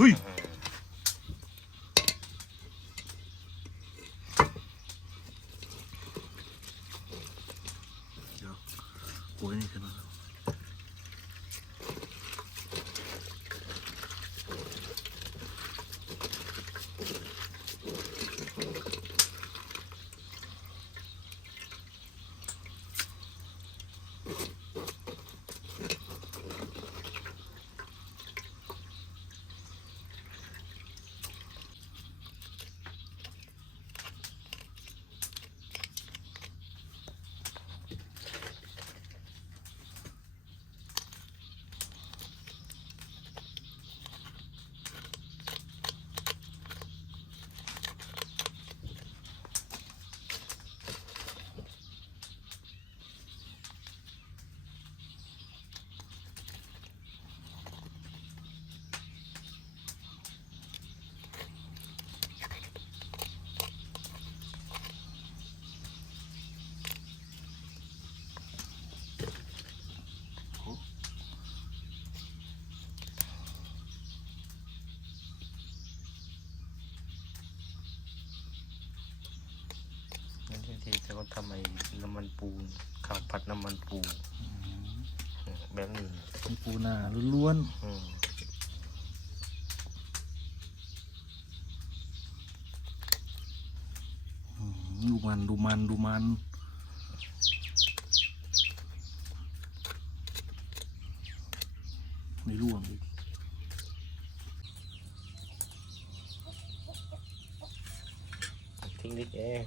เฮ้ยเดี๋ย ที่ที่เขาทำไอ้น้ำมันปูข้าวผัดน้ำมันปูแบบนี้มีปูนาล้วนอืมๆอืมดูมันดูมันดูมัน ไม่ร่วงอีกทิ้งนิดเอง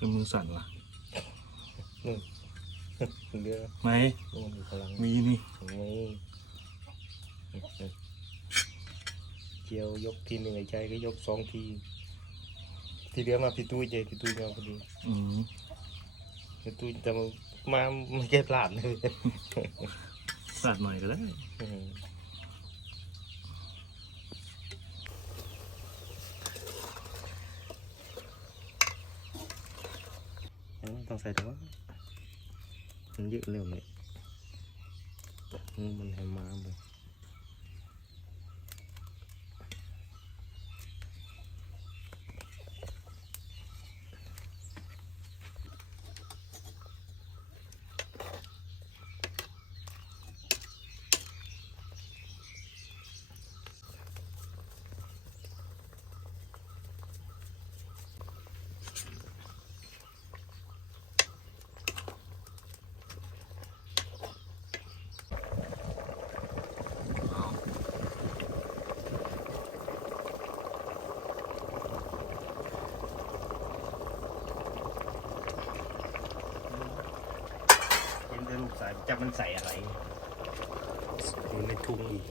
เป็นมือสั่นวะเดือไหมโอ้มีพลังมีนี่นี่เกี่ยวยกทีหนึ่งไอ้ใจก็ยกสองที ทีเดียวมาพี่ตุ้ยเจพี่ตุ้ยมาพอดีอืมพี่ตุ้ยจะมามาไม่แก้พลาดเลยสาดหน่อยก็ได้ อืมอันนี้ ต้องใส่แต่ว่ามันเยอะเร็วเลยมันให้มาเลย จับมันใส่อะไรอยู่ในถุงอีก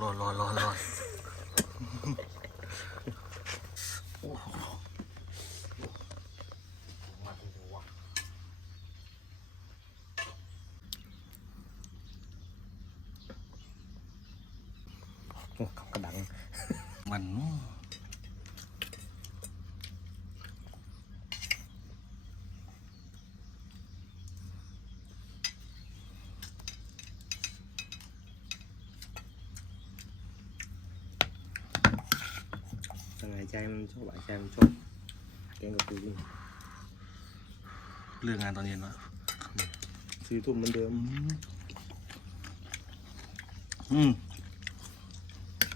รอรอรอรอ โอ้เขากระดังมันสบายใจมันชอบหา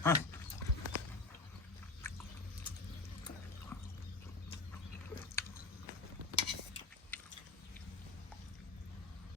ย